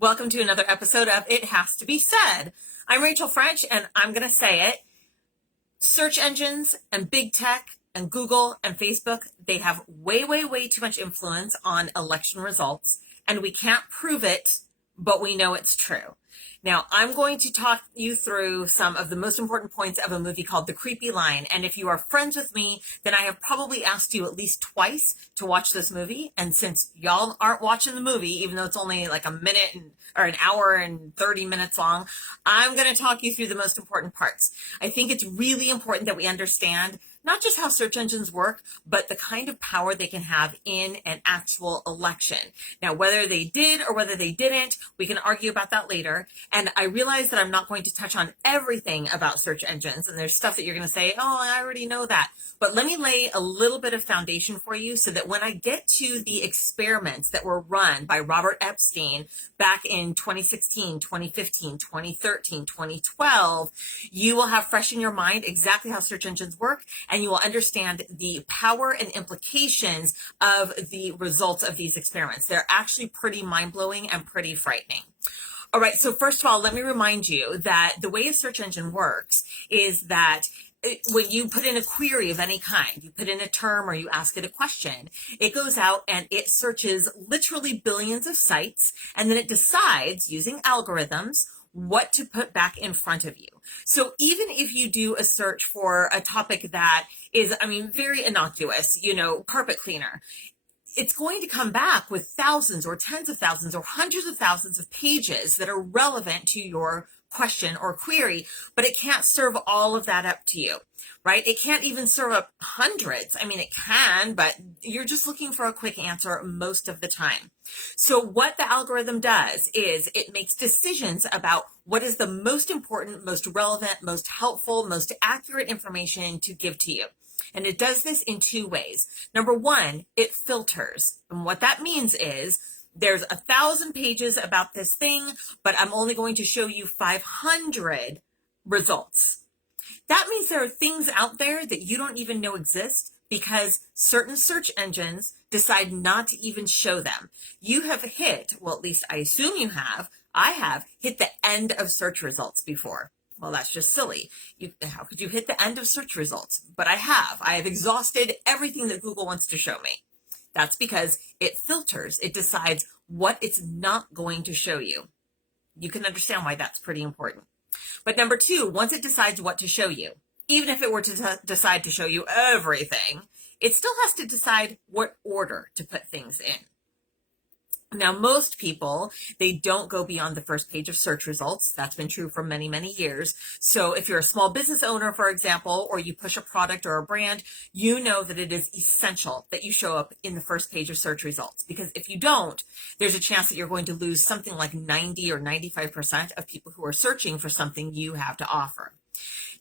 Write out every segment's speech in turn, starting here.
Welcome to another episode of It Has to Be Said. I'm Rachel French, and I'm going to say it. Search engines and big tech and Google and Facebook, they have way, way, way too much influence on election results, and we can't prove it, but we know it's true. Now, I'm going to talk you through some of the most important points of a movie called The Creepy Line. And if you are friends with me, then I have probably asked you at least twice to watch this movie. And since y'all aren't watching the movie, even though it's only like or an hour and 30 minutes long, I'm going to talk you through the most important parts. I think it's really important that we understand not just how search engines work, but the kind of power they can have in an actual election. Now, whether they did or whether they didn't, we can argue about that later. And I realize that I'm not going to touch on everything about search engines, and there's stuff that you're going to say, oh, I already know that. But let me lay a little bit of foundation for you so that when I get to the experiments that were run by Robert Epstein back in 2016, 2015, 2013, 2012, you will have fresh in your mind exactly how search engines work, and you will understand the power and implications of the results of these experiments. They're actually pretty mind-blowing and pretty frightening. All right, so first of all, let me remind you that the way a search engine works is that when you put in a query of any kind, you put in a term or you ask it a question, it goes out and it searches literally billions of sites, and then it decides using algorithms what to put back in front of you. So even if you do a search for a topic that is, very innocuous, carpet cleaner, it's going to come back with thousands or tens of thousands or hundreds of thousands of pages that are relevant to your question or query, but it can't serve all of that up to you, right? It can't even serve up hundreds. It can, but you're just looking for a quick answer most of the time. So what the algorithm does is it makes decisions about what is the most important, most relevant, most helpful, most accurate information to give to you. And it does this in two ways. Number one, it filters. And what that means is there's 1,000 pages about this thing, but I'm only going to show you 500 results. That means there are things out there that you don't even know exist because certain search engines decide not to even show them. You have hit, well, at least I assume you have, I have hit the end of search results before. Well, that's just silly. How could you hit the end of search results? But I have. I have exhausted everything that Google wants to show me. That's because it filters. It decides what it's not going to show you. You can understand why that's pretty important. But number two, once it decides what to show you, even if it were to decide to show you everything, it still has to decide what order to put things in. Now, most people, they don't go beyond the first page of search results. That's been true for many, many years. So if you're a small business owner, for example, or you push a product or a brand, you know that it is essential that you show up in the first page of search results. Because if you don't, there's a chance that you're going to lose something like 90 or 95% of people who are searching for something you have to offer.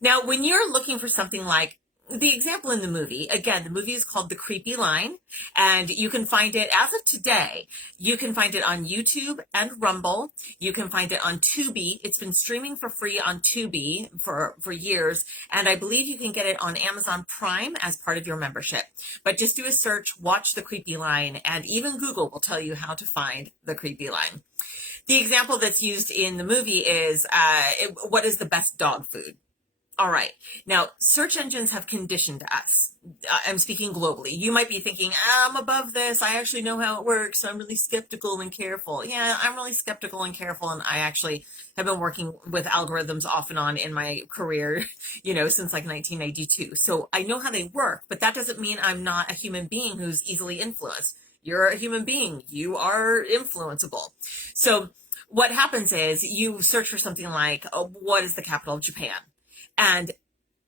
Now, when you're looking for something like the example in the movie, again, the movie is called The Creepy Line, and you can find it, as of today, you can find it on YouTube and Rumble. You can find it on Tubi. It's been streaming for free on Tubi for years, and I believe you can get it on Amazon Prime as part of your membership. But just do a search, watch The Creepy Line, and even Google will tell you how to find The Creepy Line. The example that's used in the movie is, what is the best dog food? All right. Now, search engines have conditioned us. I'm speaking globally. You might be thinking, I'm above this. I actually know how it works. So I'm really skeptical and careful. Yeah, I'm really skeptical and careful. And I actually have been working with algorithms off and on in my career, since like 1992. So I know how they work, but that doesn't mean I'm not a human being who's easily influenced. You're a human being. You are influenceable. So what happens is you search for something like, what is the capital of Japan? And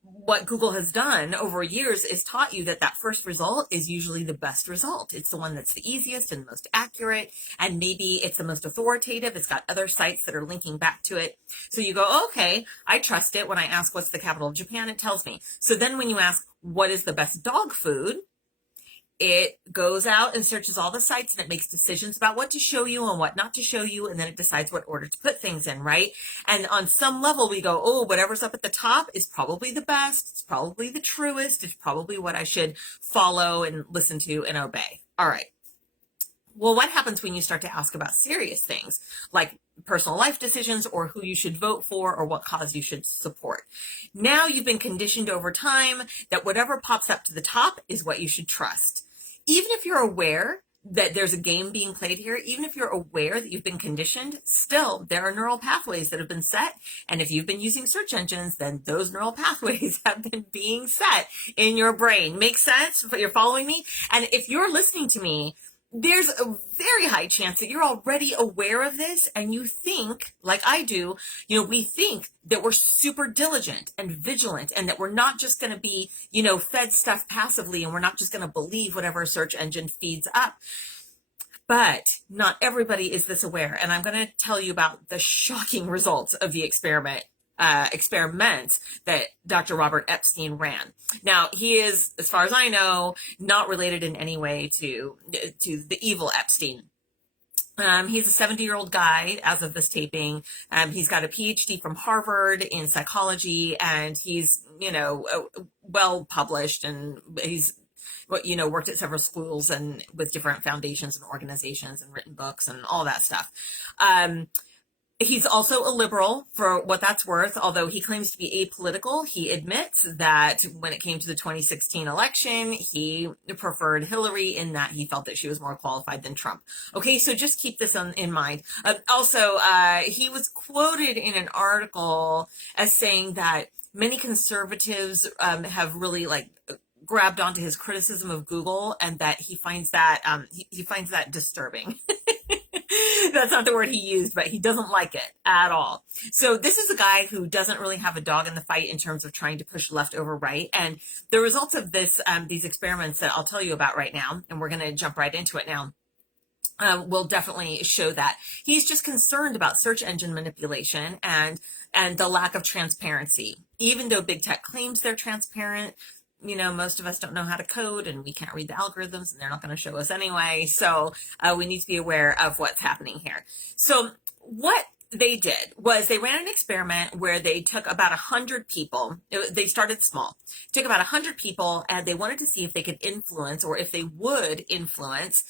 what Google has done over years is taught you that first result is usually the best result. It's the one that's the easiest and most accurate, and maybe it's the most authoritative. It's got other sites that are linking back to it. So you go, okay, I trust it. When I ask what's the capital of Japan, it tells me. So then when you ask what is the best dog food, it goes out and searches all the sites and it makes decisions about what to show you and what not to show you. And then it decides what order to put things in, right? And on some level we go, oh, whatever's up at the top is probably the best. It's probably the truest. It's probably what I should follow and listen to and obey. All right. Well, what happens when you start to ask about serious things like personal life decisions or who you should vote for or what cause you should support? Now you've been conditioned over time that whatever pops up to the top is what you should trust. Even if you're aware that there's a game being played here, even if you're aware that you've been conditioned, still there are neural pathways that have been set. And if you've been using search engines, then those neural pathways have been being set in your brain. Makes sense? But you're following me? And if you're listening to me, there's a very high chance that you're already aware of this and you think, like I do, we think that we're super diligent and vigilant and that we're not just going to be, fed stuff passively and we're not just going to believe whatever a search engine feeds up. But not everybody is this aware. And I'm going to tell you about the shocking results of the experiments that Dr. Robert Epstein ran. Now, he is, as far as I know, not related in any way to the evil Epstein. He's a 70-year-old guy as of this taping. He's got a PhD from Harvard in psychology, and he's, well published, and he's worked at several schools and with different foundations and organizations and written books and all that stuff. He's also a liberal, for what that's worth. Although he claims to be apolitical, he admits that when it came to the 2016 election, he preferred Hillary in that he felt that she was more qualified than Trump. Okay, so just keep this in mind. Also, he was quoted in an article as saying that many conservatives have really grabbed onto his criticism of Google, and that he finds that he finds that disturbing. That's not the word he used, but he doesn't like it at all. So this is a guy who doesn't really have a dog in the fight in terms of trying to push left over right. And the results of these experiments that I'll tell you about right now, and we're going to jump right into it now, will definitely show that he's just concerned about search engine manipulation and the lack of transparency. Even though big tech claims they're transparent, most of us don't know how to code and we can't read the algorithms and they're not going to show us anyway. So we need to be aware of what's happening here. So what they did was they ran an experiment where they took about 100 people. They started small, took about 100 people, and they wanted to see if they could influence, or if they would influence,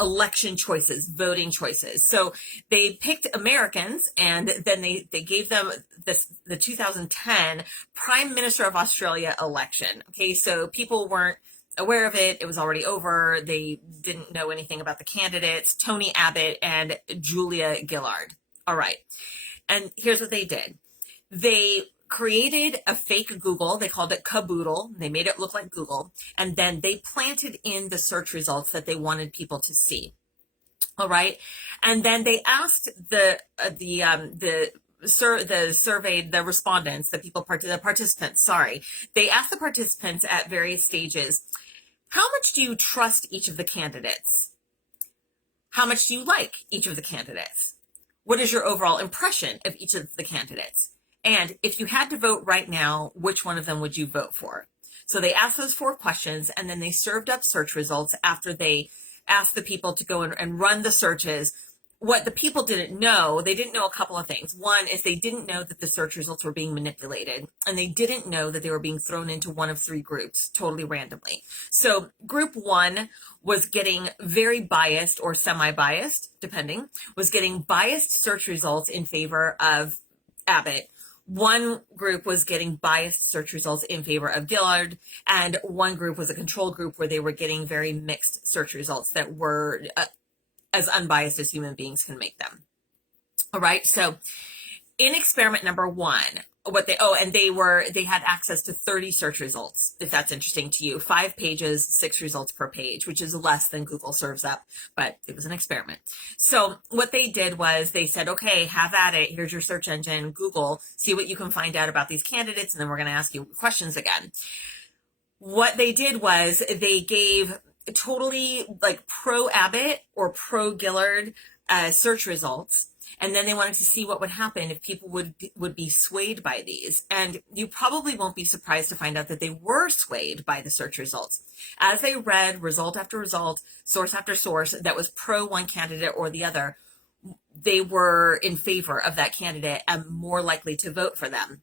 election choices, voting choices. So they picked Americans, and then they gave them the 2010 Prime Minister of Australia election. Okay, so people weren't aware of it. It was already over. They didn't know anything about the candidates, Tony Abbott and Julia Gillard. All right. And here's what they did. They created a fake Google. They called it Caboodle. They made it look like Google. And then they planted in the search results that they wanted people to see. All right. And then they asked the respondents, the participants, they asked the participants at various stages, how much do you trust each of the candidates? How much do you like each of the candidates? What is your overall impression of each of the candidates? And if you had to vote right now, which one of them would you vote for? So they asked those 4 questions, and then they served up search results after they asked the people to go and run the searches. What the people didn't know, they didn't know a couple of things. One is they didn't know that the search results were being manipulated, and they didn't know that they were being thrown into one of 3 groups totally randomly. So group 1 was getting very biased or semi-biased, depending, was getting biased search results in favor of Abbott. One group was getting biased search results in favor of Gillard, and one group was a control group where they were getting very mixed search results that were as unbiased as human beings can make them. All right. So in experiment number 1, they had access to 30 search results, if that's interesting to you. 5 pages, 6 results per page, which is less than Google serves up, but it was an experiment. So what they did was they said, okay, have at it. Here's your search engine, Google, see what you can find out about these candidates, and then we're going to ask you questions again. What they did was they gave totally pro Abbott or pro Gillard search results. And then they wanted to see what would happen if people would be swayed by these. And you probably won't be surprised to find out that they were swayed by the search results. As they read result after result, source after source that was pro one candidate or the other, they were in favor of that candidate and more likely to vote for them.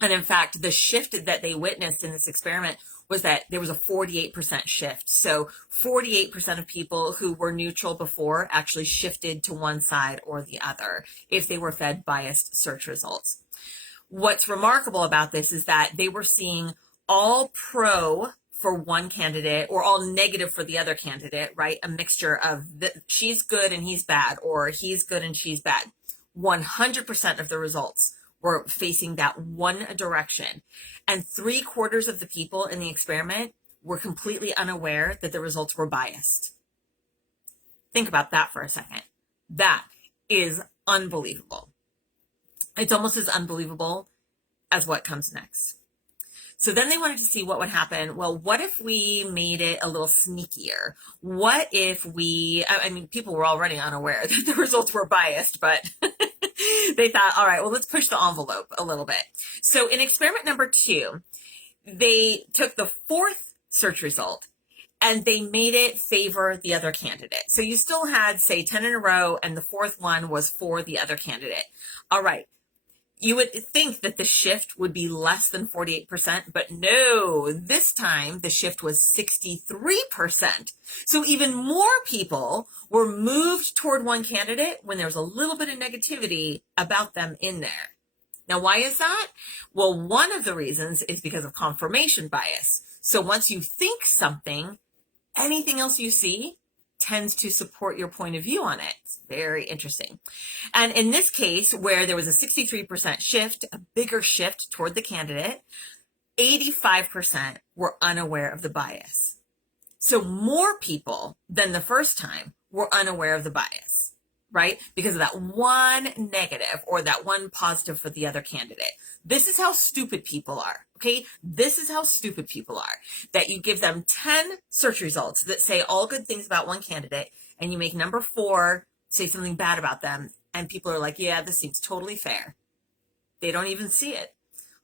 And in fact, the shift that they witnessed in this experiment was that there was a 48% shift. So 48% of people who were neutral before actually shifted to one side or the other if they were fed biased search results. What's remarkable about this is that they were seeing all pro for one candidate or all negative for the other candidate, right? A mixture of she's good and he's bad, or he's good and she's bad. 100% of the results were facing that one direction. And 3/4 of the people in the experiment were completely unaware that the results were biased. Think about that for a second. That is unbelievable. It's almost as unbelievable as what comes next. So then they wanted to see what would happen. Well, what if we made it a little sneakier? What if I mean, people were already unaware that the results were biased, but they thought, all right, well, let's push the envelope a little bit. So in experiment number 2, they took the 4th search result and they made it favor the other candidate. So you still had, say, 10 in a row, and the 4th one was for the other candidate. All right. You would think that the shift would be less than 48%, but no, this time the shift was 63%. So even more people were moved toward one candidate when there was a little bit of negativity about them in there. Now, why is that? Well, one of the reasons is because of confirmation bias. So once you think something, anything else you see tends to support your point of view on it. It's very interesting. And in this case, where there was a 63% shift, a bigger shift toward the candidate, 85% were unaware of the bias. So more people than the first time were unaware of the bias, right? Because of that one negative or that one positive for the other candidate. This is how stupid people are, okay? This is how stupid people are, that you give them 10 search results that say all good things about one candidate, and you make number 4 say something bad about them, and people are like, yeah, this seems totally fair. They don't even see it.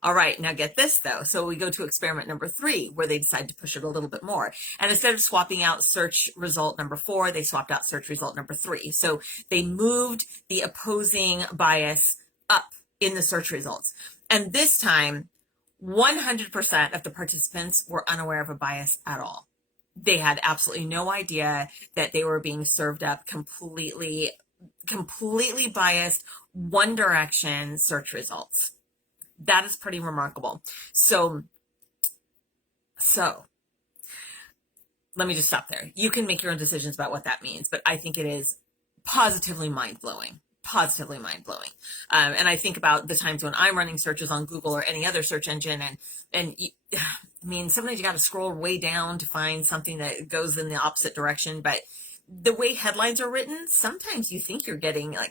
All right, now get this though. So we go to experiment number 3, where they decide to push it a little bit more. And instead of swapping out search result number 4, they swapped out search result number 3. So they moved the opposing bias up in the search results. And this time, 100% of the participants were unaware of a bias at all. They had absolutely no idea that they were being served up completely biased, one direction search results. That is pretty remarkable. So let me just stop there. You can make your own decisions about what that means, but I think it is positively mind-blowing. And I think about the times when I'm running searches on Google or any other search engine, and I mean, sometimes you got to scroll way down to find something that goes in the opposite direction, but the way headlines are written, sometimes you think you're getting a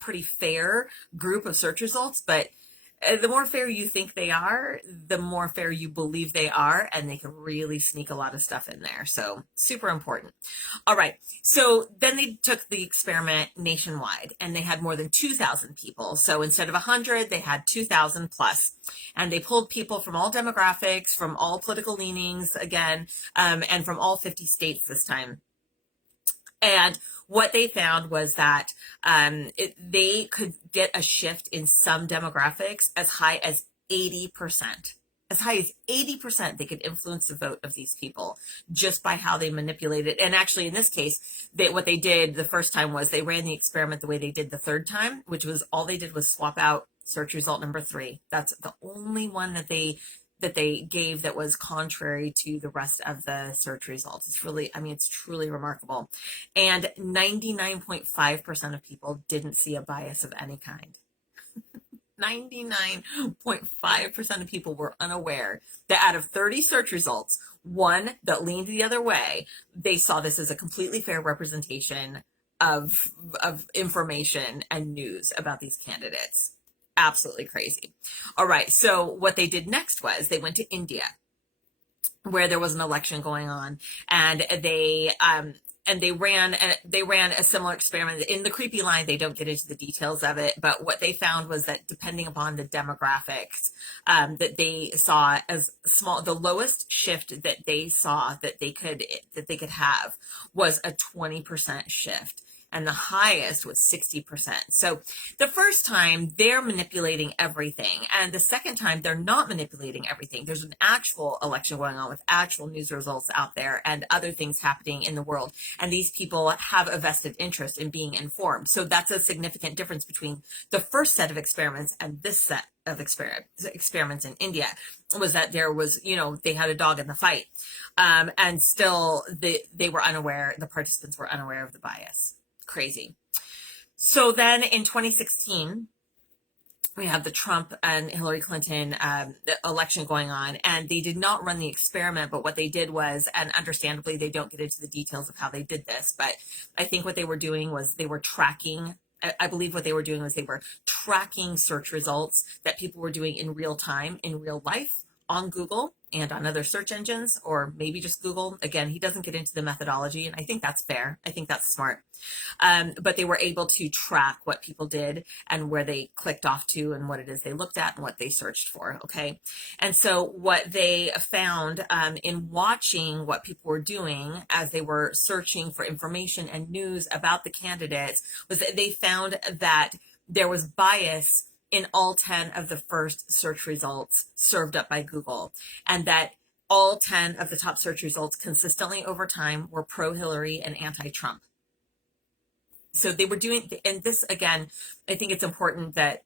pretty fair group of search results, but the more fair you think they are, the more fair you believe they are, and they can really sneak a lot of stuff in there. So super important. All right. So then they took the experiment nationwide, and they had more than 2,000 people. So instead of 100, they had 2,000 plus, and they pulled people from all demographics, from all political leanings again, and from all 50 states this time. And what they found was that they could get a shift in some demographics as high as 80%. As high as 80%, they could influence the vote of these people just by how they manipulate it. And actually, in this case, what they did the first time was they ran the experiment the way they did the third time, which was all they did was swap out search result number 3. That's the only one that they gave that was contrary to the rest of the search results. It's really, I mean, it's truly remarkable. And 99.5% of people didn't see a bias of any kind. 99.5% of people were unaware that out of 30 search results, one that leaned the other way, they saw this as a completely fair representation of information and news about these candidates. Absolutely crazy. All right. So what they did next was they went to India, where there was an election going on, and they ran a similar experiment. In the creepy line, they don't get into the details of it, but what they found was that depending upon the demographics, that they saw as small, the lowest shift that they saw that they could have was a 20% shift. and the highest was 60%. So the first time they're manipulating everything, and the second time they're not manipulating everything. There's an actual election going on with actual news results out there and other things happening in the world. And these people have a vested interest in being informed. So that's a significant difference between the first set of experiments and this set of experiments in India, was that there was, they had a dog in the fight. And still they were unaware, the participants were unaware of the bias. Crazy. So then in 2016, we have the Trump and Hillary Clinton election going on, and they did not run the experiment, but what they did was, and understandably, they don't get into the details of how they did this, but I think what they were doing was they were tracking, I believe what they were doing was they were tracking search results that people were doing in real time, in real life, on Google and on other search engines, or maybe just Google. Again, he doesn't get into the methodology, and I think that's fair. I think that's smart. But they were able to track what people did and where they clicked off to and what it is they looked at and what they searched for, okay? And so what they found in watching what people were doing as they were searching for information and news about the candidates was that they found that there was bias in all 10 of the first search results served up by Google, and that all 10 of the top search results consistently over time were pro-Hillary and anti-Trump. So they were doing, and this again, I think it's important that,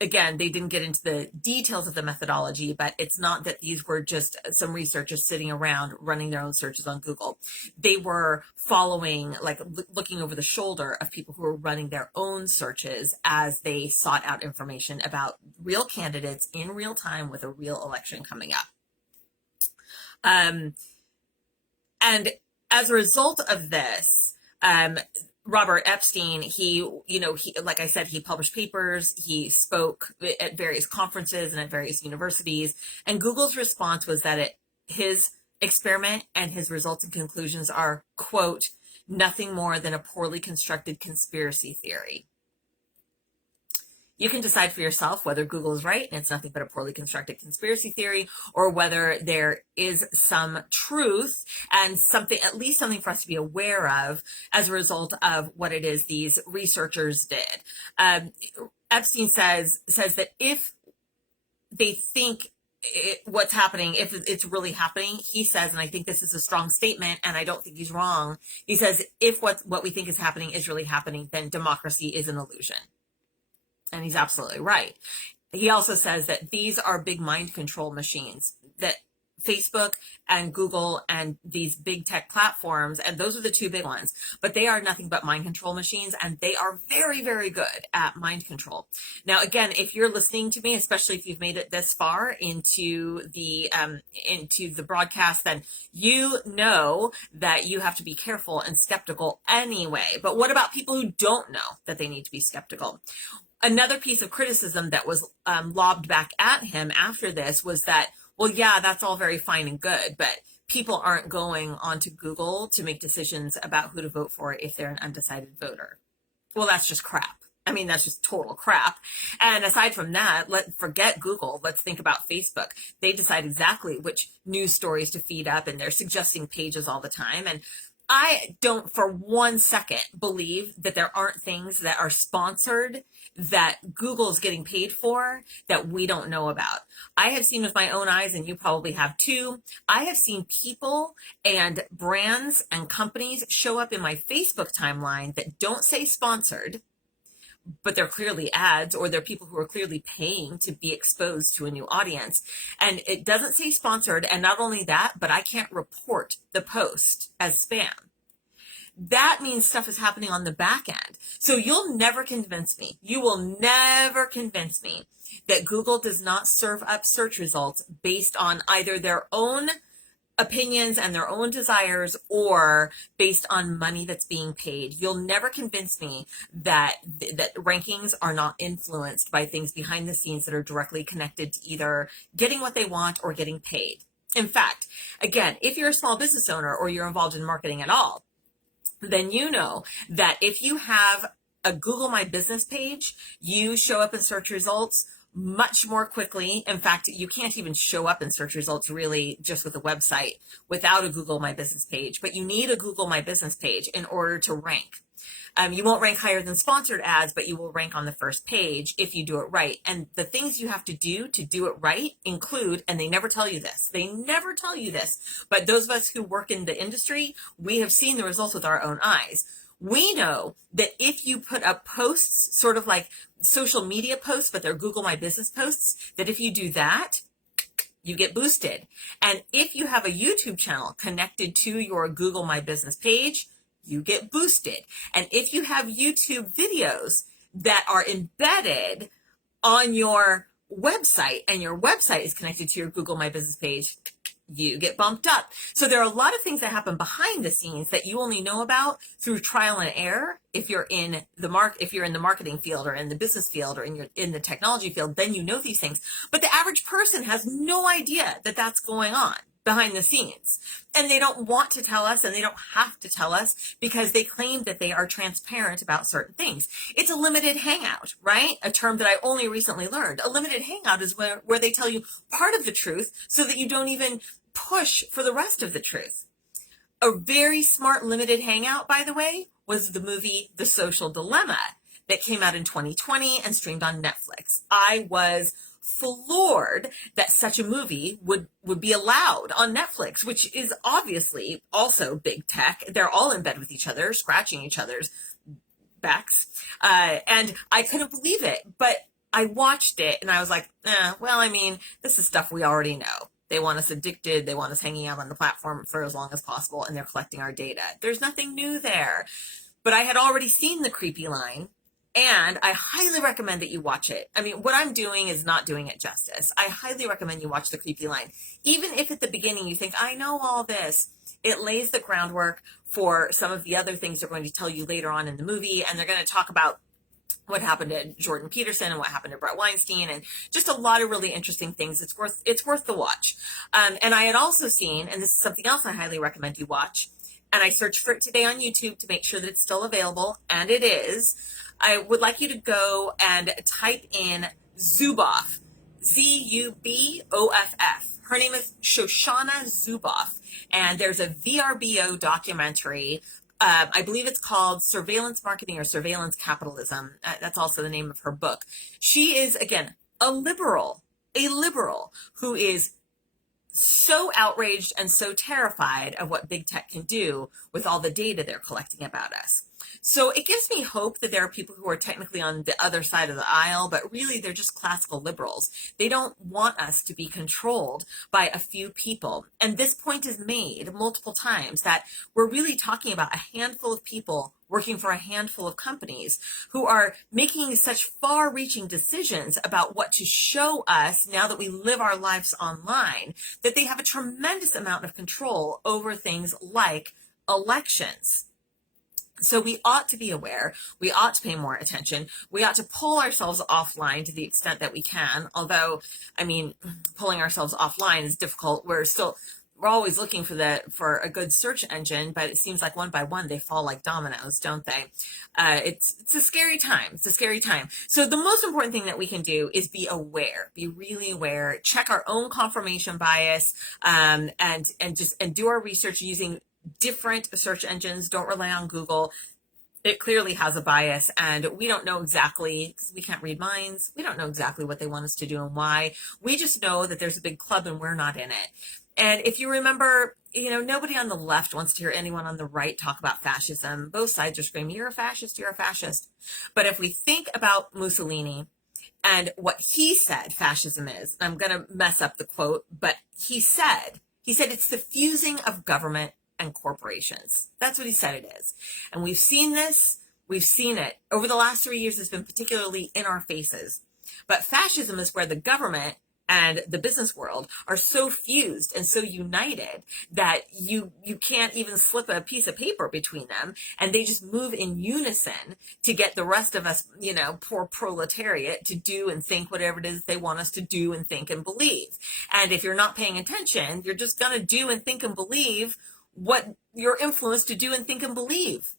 again, they didn't get into the details of the methodology, but it's not that these were just some researchers sitting around running their own searches on Google. They were following, like looking over the shoulder of people who were running their own searches as they sought out information about real candidates in real time with a real election coming up. And as a result of this, Robert Epstein, he, like I said, he published papers, he spoke at various conferences and at various universities, and Google's response was that his experiment and his results and conclusions are, quote, nothing more than a poorly constructed conspiracy theory. You can decide for yourself whether Google is right and it's nothing but a poorly constructed conspiracy theory, or whether there is some truth and something, at least something for us to be aware of as a result of what it is these researchers did. Epstein says that if they think what's happening, if it's really happening, he says, and I think this is a strong statement, and I don't think he's wrong, he says, if what we think is happening is really happening, then democracy is an illusion. And he's absolutely right. He also says that these are big mind control machines, that Facebook and Google and these big tech platforms, and those are the two big ones, but they are nothing but mind control machines, and they are very, very good at mind control. Now, again, if you're listening to me, especially if you've made it this far into the broadcast, then you know that you have to be careful and skeptical anyway. But what about people who don't know that they need to be skeptical? Another piece of criticism that was lobbed back at him after this was that, well, yeah, that's all very fine and good, but people aren't going onto Google to make decisions about who to vote for if they're an undecided voter. Well, that's just crap. I mean, that's just total crap. And aside from that, forget Google. Let's think about Facebook. They decide exactly which news stories to feed up, and they're suggesting pages all the time. And I don't for 1 second believe that there aren't things that are sponsored that Google's getting paid for that we don't know about. I have seen with my own eyes, and you probably have too, I have seen people and brands and companies show up in my Facebook timeline that don't say sponsored, but they're clearly ads, or they're people who are clearly paying to be exposed to a new audience. And it doesn't say sponsored. And not only that, but I can't report the post as spam. That means stuff is happening on the back end. So you'll never convince me. You will never convince me that Google does not serve up search results based on either their own opinions and their own desires, or based on money that's being paid. You'll never convince me that rankings are not influenced by things behind the scenes that are directly connected to either getting what they want or getting paid. In fact, again, if you're a small business owner or you're involved in marketing at all, then you know that if you have a Google My Business page, you show up in search results much more quickly. In fact, you can't even show up in search results really just with a website without a Google My Business page, but you need a Google My Business page in order to rank. You won't rank higher than sponsored ads, but you will rank on the first page if you do it right. And the things you have to do it right include, and they never tell you this, but those of us who work in the industry, we have seen the results with our own eyes. We know that if you put up posts, sort of like social media posts, but they're Google My Business posts, that if you do that, you get boosted. And if you have a YouTube channel connected to your Google My Business page, you get boosted. And if you have YouTube videos that are embedded on your website and your website is connected to your Google My Business page, you get bumped up. So there are a lot of things that happen behind the scenes that you only know about through trial and error. If you're in the marketing field or in the business field or in the technology field, then you know these things. But the average person has no idea that that's going on behind the scenes. And they don't want to tell us, and they don't have to tell us, because they claim that they are transparent about certain things. It's a limited hangout, right? A term that I only recently learned. A limited hangout is where they tell you part of the truth so that you don't even push for the rest of the truth. A very smart limited hangout, by the way, was the movie The Social Dilemma that came out in 2020 and streamed on Netflix. I was floored that such a movie would be allowed on Netflix, which is obviously also big tech. They're all in bed with each other, scratching each other's backs. And I couldn't believe it, but I watched it and I was like, well, I mean, this is stuff we already know. They want us addicted. They want us hanging out on the platform for as long as possible, and they're collecting our data. There's nothing new there. But I had already seen the creepy line, and I highly recommend that you watch it. I mean, what I'm doing is not doing it justice. I highly recommend you watch the creepy line. Even if at the beginning you think, I know all this, it lays the groundwork for some of the other things they're going to tell you later on in the movie, and they're going to talk about what happened to Jordan Peterson and what happened to Brett Weinstein, and just a lot of really interesting things. It's worth the watch. And I had also seen, and this is something else I highly recommend you watch, and I searched for it today on YouTube to make sure that it's still available, and it is. I would like you to go and type in Zuboff, Zuboff. Her name is Shoshana Zuboff, and there's a VRBO documentary. I believe it's called Surveillance Marketing or Surveillance Capitalism. That's also the name of her book. She is, again, a liberal who is so outraged and so terrified of what big tech can do with all the data they're collecting about us. So it gives me hope that there are people who are technically on the other side of the aisle, but really they're just classical liberals. They don't want us to be controlled by a few people. And this point is made multiple times that we're really talking about a handful of people working for a handful of companies who are making such far-reaching decisions about what to show us now that we live our lives online, that they have a tremendous amount of control over things like elections. So we ought to be aware, we ought to pay more attention, we ought to pull ourselves offline to the extent that we can, although, I mean, pulling ourselves offline is difficult. We're always looking for a good search engine, but it seems like one by one they fall like dominoes, don't they? It's a scary time. It's a scary time. So the most important thing that we can do is be aware, be really aware, check our own confirmation bias, and do our research using different search engines. Don't rely on Google. It clearly has a bias, and we don't know exactly, because we can't read minds, we don't know exactly what they want us to do and why. We just know that there's a big club and we're not in it. And if you remember, nobody on the left wants to hear anyone on the right talk about fascism. Both sides are screaming, you're a fascist, you're a fascist. But if we think about Mussolini and what he said fascism is, I'm going to mess up the quote, but he said it's the fusing of government and corporations. That's what he said it is. And we've seen this, we've seen it. Over the last 3 years, it's been particularly in our faces. But fascism is where the government and the business world are so fused and so united that you can't even slip a piece of paper between them, and they just move in unison to get the rest of us, poor proletariat, to do and think whatever it is they want us to do and think and believe. And if you're not paying attention, you're just going to do and think and believe what you're influenced to do and think and believe.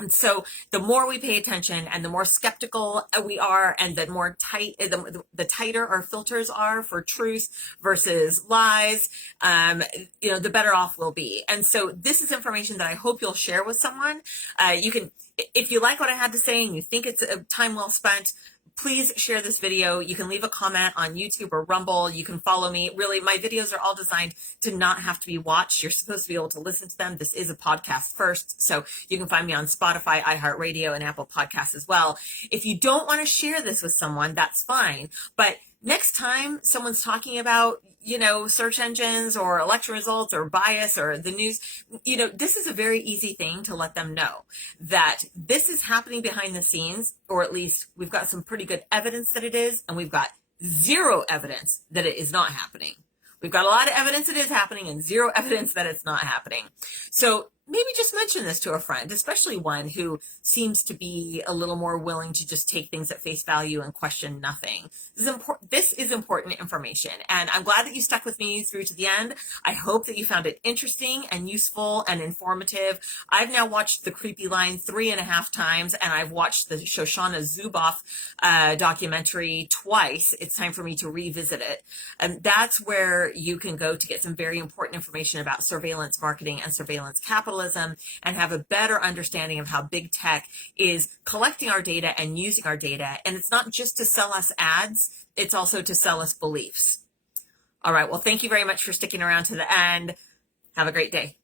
And so the more we pay attention and the more skeptical we are and the more the tighter our filters are for truth versus lies, the better off we'll be. And so this is information that I hope you'll share with someone. You can, if you like what I had to say and you think it's a time well spent, please share this video. You can leave a comment on YouTube or Rumble. You can follow me. Really, my videos are all designed to not have to be watched. You're supposed to be able to listen to them. This is a podcast first. So you can find me on Spotify, iHeartRadio, and Apple Podcasts as well. If you don't want to share this with someone, that's fine. But next time someone's talking about, search engines or election results or bias or the news, this is a very easy thing to let them know that this is happening behind the scenes, or at least we've got some pretty good evidence that it is, and we've got zero evidence that it is not happening. We've got a lot of evidence it is happening and zero evidence that it's not happening. So maybe just mention this to a friend, especially one who seems to be a little more willing to just take things at face value and question nothing. This is important information, and I'm glad that you stuck with me through to the end. I hope that you found it interesting and useful and informative. I've now watched The Creepy Line 3.5 times, and I've watched the Shoshana Zuboff documentary twice. It's time for me to revisit it. And that's where you can go to get some very important information about surveillance marketing and surveillance capitalism, and have a better understanding of how big tech is collecting our data and using our data. And it's not just to sell us ads, it's also to sell us beliefs. All right, well, thank you very much for sticking around to the end. Have a great day.